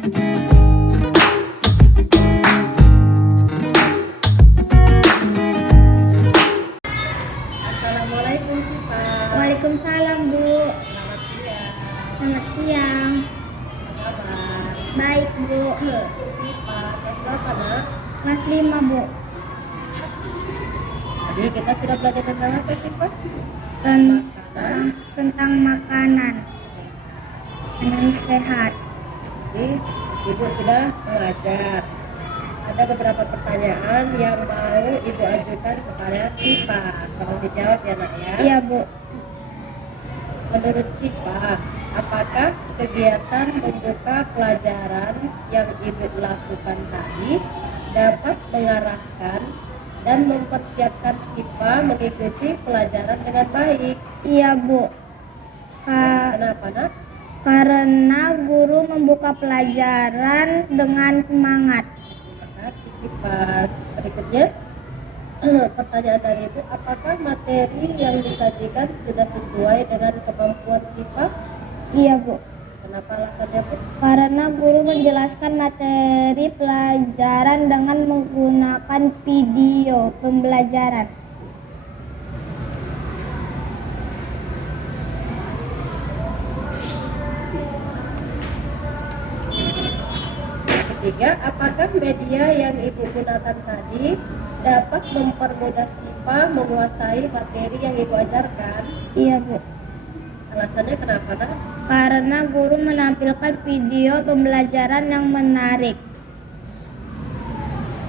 Assalamualaikum Sipa. Waalaikumsalam, Bu. Selamat siang. Selamat siang. Apa kabar? Baik, Bu. Sipa, kelas berapa nak? Kelas 5, Bu. Tadi kita sudah belajar tentang apa Sipa? Tentang makanan. Makanan sehat. Jadi Ibu sudah mengajar. Ada beberapa pertanyaan yang mau Ibu ajukan kepada Sipa. Tolong dijawab ya nak ya. Iya, Bu. Menurut Sipa, apakah kegiatan membuka pelajaran yang Ibu lakukan tadi dapat mengarahkan dan mempersiapkan Sipa mengikuti pelajaran dengan baik? Iya, Bu. Kenapa nak? Karena guru membuka pelajaran dengan semangat. Terima kasih Sipa. Berikutnya, pertanyaan dari Ibu, apakah materi yang disajikan sudah sesuai dengan kemampuan Sipa? Iya, Bu. Kenapa alasannya Bu? Karena guru menjelaskan materi pelajaran dengan menggunakan video pembelajaran. Ketiga, apakah media yang Ibu gunakan tadi dapat mempermudah Sipa menguasai materi yang Ibu ajarkan? Iya, Bu. Alasannya kenapa nak? Karena guru menampilkan video pembelajaran yang menarik.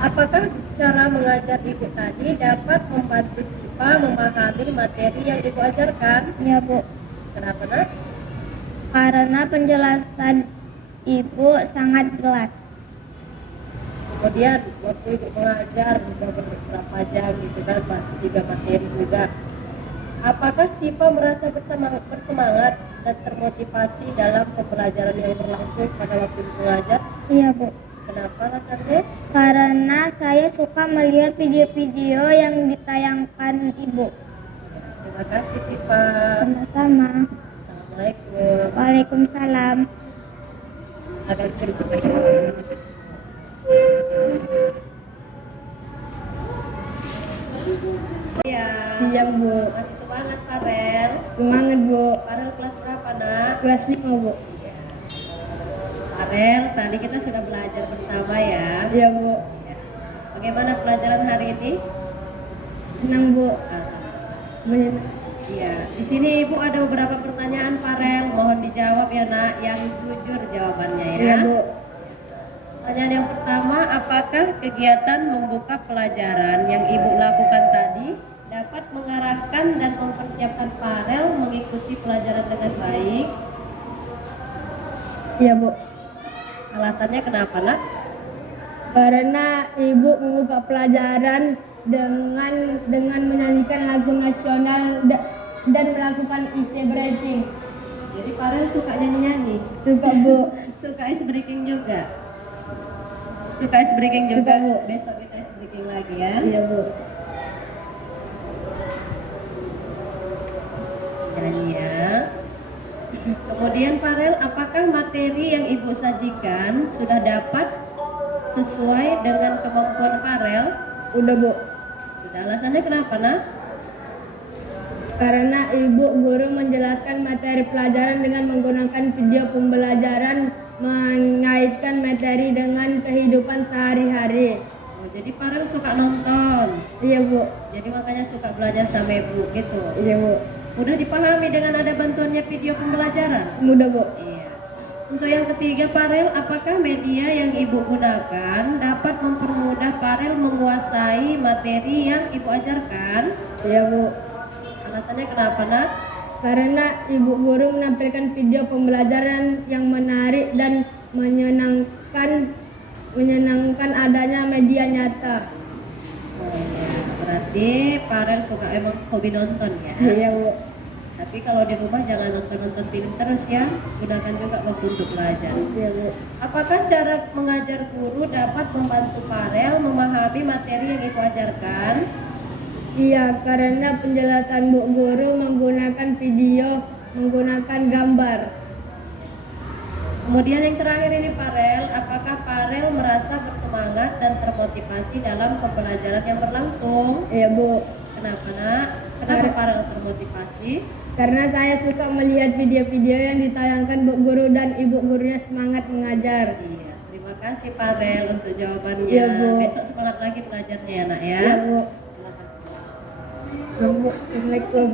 Apakah cara mengajar Ibu tadi dapat membantu Sipa memahami materi yang Ibu ajarkan? Iya, Bu. Kenapa nak? Karena penjelasan Ibu sangat jelas. Kemudian waktu Ibu mengajar beberapa jam gitu kan, 3 materi juga. Apakah Sipa merasa bersemangat dan termotivasi dalam pembelajaran yang berlangsung pada waktu Ibu mengajar? Iya, Bu. Kenapa alasannya? Karena saya suka melihat video-video yang ditayangkan Ibu. Terima kasih Sipa. Sama-sama. Assalamualaikum. Waalaikumsalam. Agar berikutnya. Ya. Siang, Bu. Masih semangat Farel. Semangat, Bu. Farel kelas berapa nak? Kelas 5, Bu. Ya. Farel, tadi kita sudah belajar bersama ya. Iya, Bu. Ya. Bagaimana pelajaran hari ini? Senang, Bu. Iya, di sini Ibu ada beberapa pertanyaan Farel, mohon dijawab ya nak, yang jujur jawabannya ya. Iya, Bu. Pertanyaan yang pertama, apakah kegiatan membuka pelajaran yang Ibu lakukan tadi dapat mengarahkan dan mempersiapkan Farel mengikuti pelajaran dengan baik? Iya, Bu. Alasannya kenapa nak? Karena Ibu membuka pelajaran dengan menyanyikan lagu nasional dan melakukan isi breaking. Jadi Farel suka nyanyi-nyanyi? Suka, Bu. Suka ice breaking juga? Suka ice breaking juga? Suka, Bu. Besok kita ice breaking lagi ya. Iya, Bu. Nyanyi ya. Kemudian Farel, apakah materi yang Ibu sajikan sudah dapat sesuai dengan kemampuan Farel? Udah, Bu. Sudah. Alasannya kenapa nak? Karena Ibu guru menjelaskan materi pelajaran dengan menggunakan video pembelajaran, mengaitkan materi dengan kehidupan sehari-hari. Oh, jadi Farel suka nonton. Iya, Bu. Jadi makanya suka belajar sama Ibu gitu. Iya, Bu. Udah dipahami dengan ada bantuannya video pembelajaran? Mudah, Bu. Iya. Untuk yang ketiga Farel, apakah media yang Ibu gunakan dapat mempermudah Farel menguasai materi yang Ibu ajarkan? Iya, Bu. Alasannya kenapa nak? Karena Ibu guru menampilkan video pembelajaran yang menarik dan menyenangkan adanya media nyata. Oh ya, berarti Farel suka emang hobi nonton ya? Iya, Bu. Tapi kalau di rumah jangan nonton film terus ya, gunakan juga waktu untuk belajar. Iya, Bu. Apakah cara mengajar guru dapat membantu Farel memahami materi yang Ibu ajarkan? Iya, karena penjelasan Bu guru menggunakan video, menggunakan gambar. Kemudian yang terakhir ini Farel, apakah Farel merasa bersemangat dan termotivasi dalam pembelajaran yang berlangsung? Ya Bu, Kenapa nak? Kenapa Farel termotivasi? karena saya suka melihat video-video yang ditayangkan Bu Guru dan Ibu gurunya semangat mengajar. Iya, terima kasih Farel untuk jawabannya. Iya, Bu. Besok semangat lagi belajarnya ya nak ya. Ya Bu. Silakan. Bu, Assalamualaikum.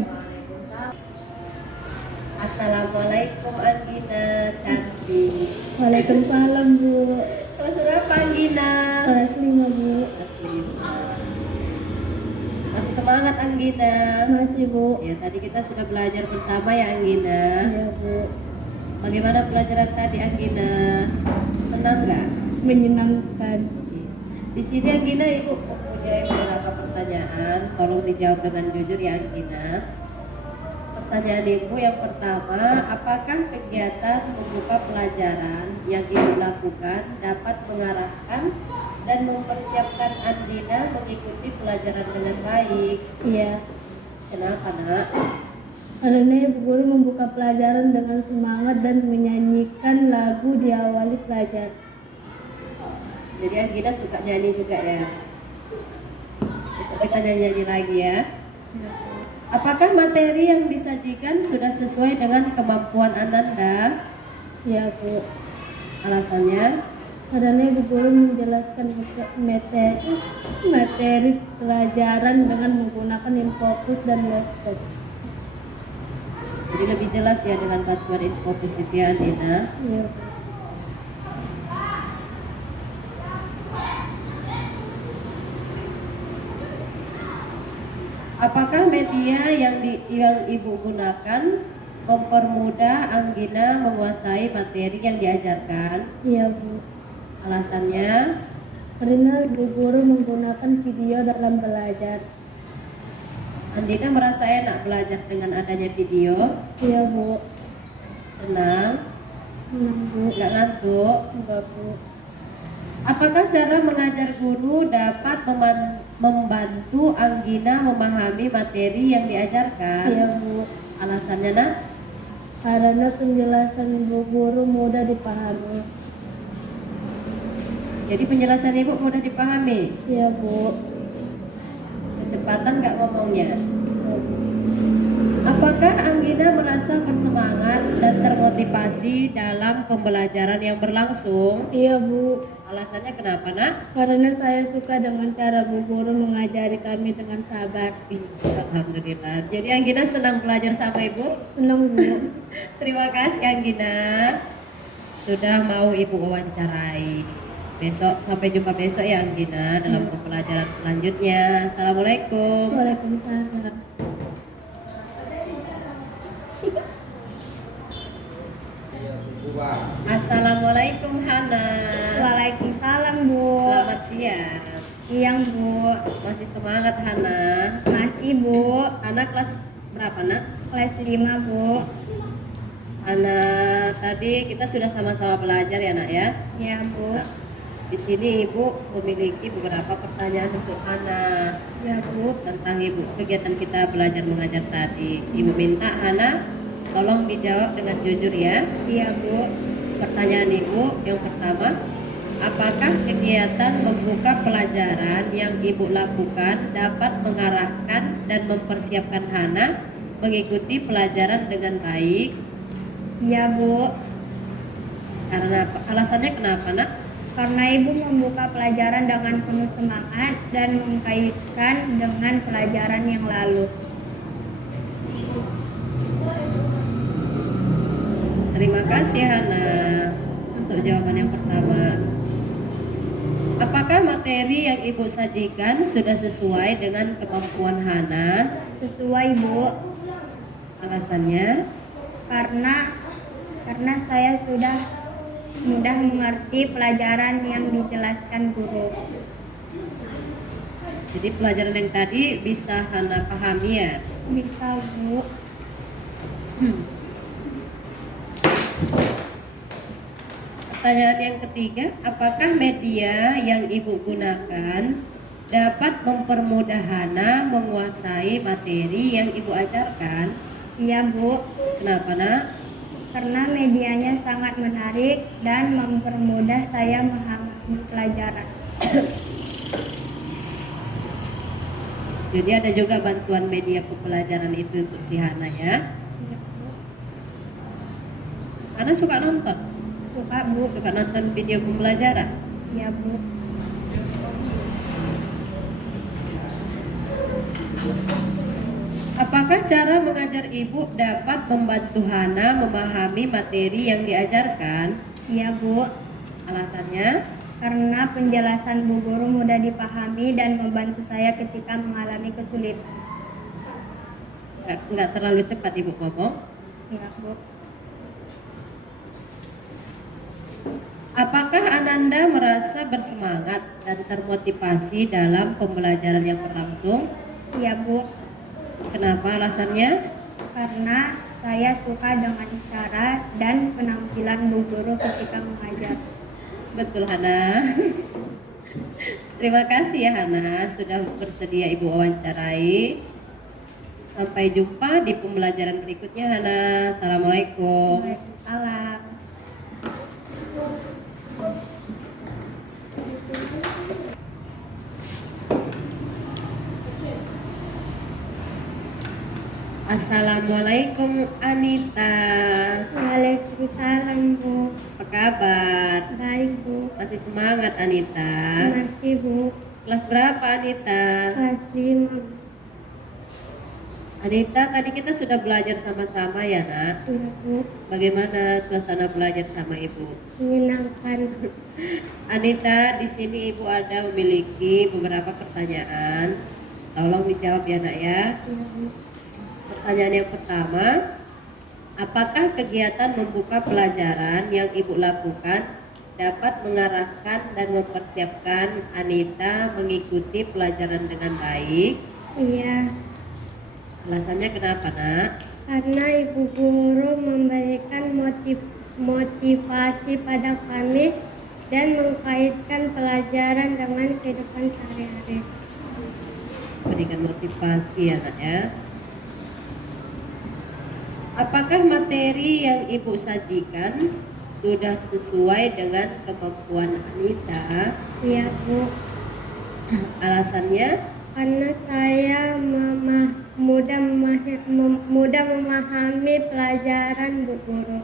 Assalamualaikum Anggina, cantik. Waalaikumsalam Bu. Kelas berapa Anggina? Kelas 5 Bu. Kelas lima. Masih semangat Anggina? Masih Bu. Ya tadi kita sudah belajar bersama ya Anggina. Ya Bu. Bagaimana pelajaran tadi Anggina? Senang nggak? Menyenangkan. Di sini Anggina Ibu mempunyai beberapa pertanyaan. Tolong dijawab dengan jujur ya Anggina. Pertanyaan Ibu yang pertama, apakah kegiatan membuka pelajaran yang Ibu lakukan dapat mengarahkan dan mempersiapkan Andina mengikuti pelajaran dengan baik? Iya. Kenapa nak? Karena Ibu Guru membuka pelajaran dengan semangat dan menyanyikan lagu di awali pelajaran. Jadi Anggina suka nyanyi juga ya? Besok kita nyanyi lagi ya. Apakah materi yang disajikan sudah sesuai dengan kemampuan Ananda? Ya Bu. Alasannya? Karena Ibu Guru menjelaskan materi pelajaran dengan menggunakan infocus dan laptop. Jadi lebih jelas ya dengan bantuan infocus itu ya Andina. Ya Bu. Apakah media yang Ibu gunakan mempermudah Anggina menguasai materi yang diajarkan? Iya Bu. Alasannya? Karena Ibu Guru menggunakan video dalam belajar. Andina merasa enak belajar dengan adanya video? Iya Bu. Senang? Bu. Nggak ngantuk? Enggak Bu. Apakah cara mengajar guru dapat membantu Anggina memahami materi yang diajarkan? Iya Bu. Alasannya nak? Karena penjelasan Ibu Guru mudah dipahami. Jadi penjelasan Ibu mudah dipahami? Iya Bu. Kecepatan nggak ngomongnya? Iya, Bu. Apakah Anggina merasa bersemangat dan termotivasi dalam pembelajaran yang berlangsung? Iya Bu. Alasannya kenapa nak? Karena saya suka dengan cara Bu Guru mengajari kami dengan sabar. Alhamdulillah. Jadi Anggina senang belajar sama Ibu? Senang Bu. Terima kasih Anggina sudah mau Ibu wawancarai. Besok, sampai jumpa besok ya Anggina dalam pembelajaran selanjutnya. Assalamualaikum. Waalaikumsalam. Assalamualaikum Hana. Waalaikumsalam Bu. Selamat siang. Siang Bu. Masih semangat Hana? Masih Bu. Hana kelas berapa nak? Kelas 5 Bu. Hana tadi kita sudah sama-sama belajar ya nak ya. Iya Bu. Nah, di sini Ibu memiliki beberapa pertanyaan untuk Hana Iya Bu. tentang Ibu kegiatan kita belajar mengajar tadi. Ibu minta Hana tolong dijawab dengan jujur ya. Iya Bu. Pertanyaan Ibu yang pertama, apakah kegiatan membuka pelajaran yang Ibu lakukan dapat mengarahkan dan mempersiapkan Hana mengikuti pelajaran dengan baik? Iya Bu. Karena apa? Alasannya kenapa nak? Karena Ibu membuka pelajaran dengan penuh semangat dan mengkaitkan dengan pelajaran yang lalu. Terima kasih Hana untuk jawaban yang pertama. Apakah materi yang Ibu sajikan sudah sesuai dengan kemampuan Hana? Sesuai Bu. Alasannya? Karena saya sudah mudah mengerti pelajaran yang dijelaskan guru. Jadi pelajaran yang tadi bisa Hana pahami ya? Bisa Bu. Pertanyaan yang ketiga, apakah media yang Ibu gunakan dapat mempermudah Hana menguasai materi yang Ibu ajarkan? Iya Bu. Kenapa nak? karena medianya sangat menarik dan mempermudah saya memahami pelajaran. Jadi ada juga bantuan media pembelajaran itu untuk si Hana ya. Iya, Bu. Hana suka nonton? Suka, Bu. Suka nonton video pembelajaran? Iya, Bu. Apakah cara mengajar ibu dapat membantu Hana memahami materi yang diajarkan? Iya, Bu. Alasannya? Karena penjelasan Bu Guru mudah dipahami dan membantu saya ketika mengalami kesulitan. Nggak terlalu cepat ibu ngomong. Enggak, Bu. Apakah Ananda merasa bersemangat dan termotivasi dalam pembelajaran yang berlangsung? Iya, Bu. Kenapa alasannya? Karena saya suka dengan cara dan penampilan Bu Guru ketika mengajar. Betul Hana. Terima kasih ya Hana sudah bersedia ibu wawancarai. Sampai jumpa di pembelajaran berikutnya Hana. Assalamualaikum. Waalaikumsalam. Assalamualaikum Anita. Waalaikumsalam, Bu. Apa kabar? Baik, Bu. Masih semangat Anita? Masih, Bu. Kelas berapa Anita? Kelas 5. Anita, tadi kita sudah belajar sama-sama ya nak. Iya, Bu. Bagaimana suasana belajar sama ibu? Menyenangkan. Anita, di sini ibu ada memiliki beberapa pertanyaan. Tolong dijawab ya nak ya. Iya, Bu. Pertanyaan yang pertama, apakah kegiatan membuka pelajaran yang ibu lakukan dapat mengarahkan dan mempersiapkan Anita mengikuti pelajaran dengan baik? Iya. Alasannya kenapa nak? Karena Ibu Guru memberikan motivasi pada kami dan mengkaitkan pelajaran dengan kehidupan sehari-hari. Berikan motivasi ya nak ya. Apakah materi yang ibu sajikan sudah sesuai dengan kemampuan Anita? Iya, Bu. Alasannya? Karena saya mudah memahami pelajaran Bu Guru.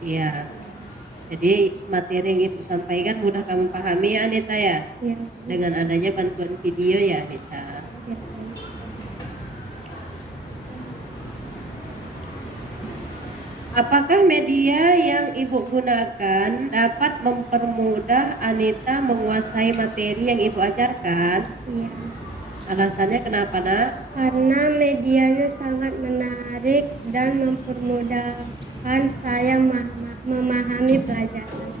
Iya. Jadi materi yang ibu sampaikan mudah kamu pahami ya Anita ya? Iya. Dengan adanya bantuan video ya Anita. Iya. Apakah media yang ibu gunakan dapat mempermudah Anita menguasai materi yang ibu ajarkan? Iya. Alasannya kenapa nak? Karena medianya sangat menarik dan mempermudahkan saya memahami pelajaran.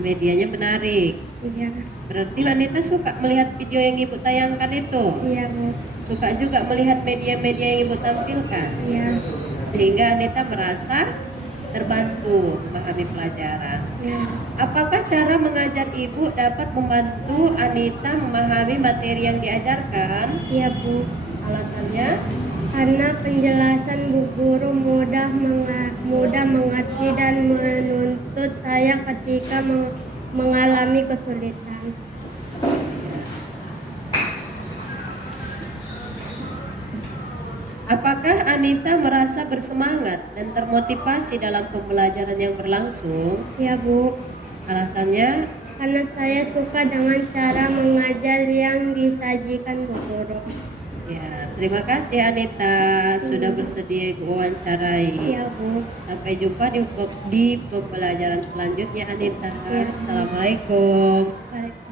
Medianya menarik. Iya. Berarti wanita suka melihat video yang ibu tayangkan itu? Iya, Bu. Suka juga melihat media-media yang ibu tampilkan? Iya. Sehingga Anita merasa terbantu memahami pelajaran. Iya. Apakah cara mengajar ibu dapat membantu Anita memahami materi yang diajarkan? Iya, Bu. Alasannya? Karena penjelasan Bu Guru mudah mengerti dan menuntut saya ketika mengalami kesulitan. Apakah Anita merasa bersemangat dan termotivasi dalam pembelajaran yang berlangsung? Ya, Bu. Alasannya? Karena saya suka dengan cara mengajar yang disajikan Bu Guru. Ya, terima kasih Anita sudah bersedia ibu wawancarai. Ya, Bu. Sampai jumpa di pembelajaran selanjutnya Anita. Ya. Assalamualaikum. Waalaikumsalam.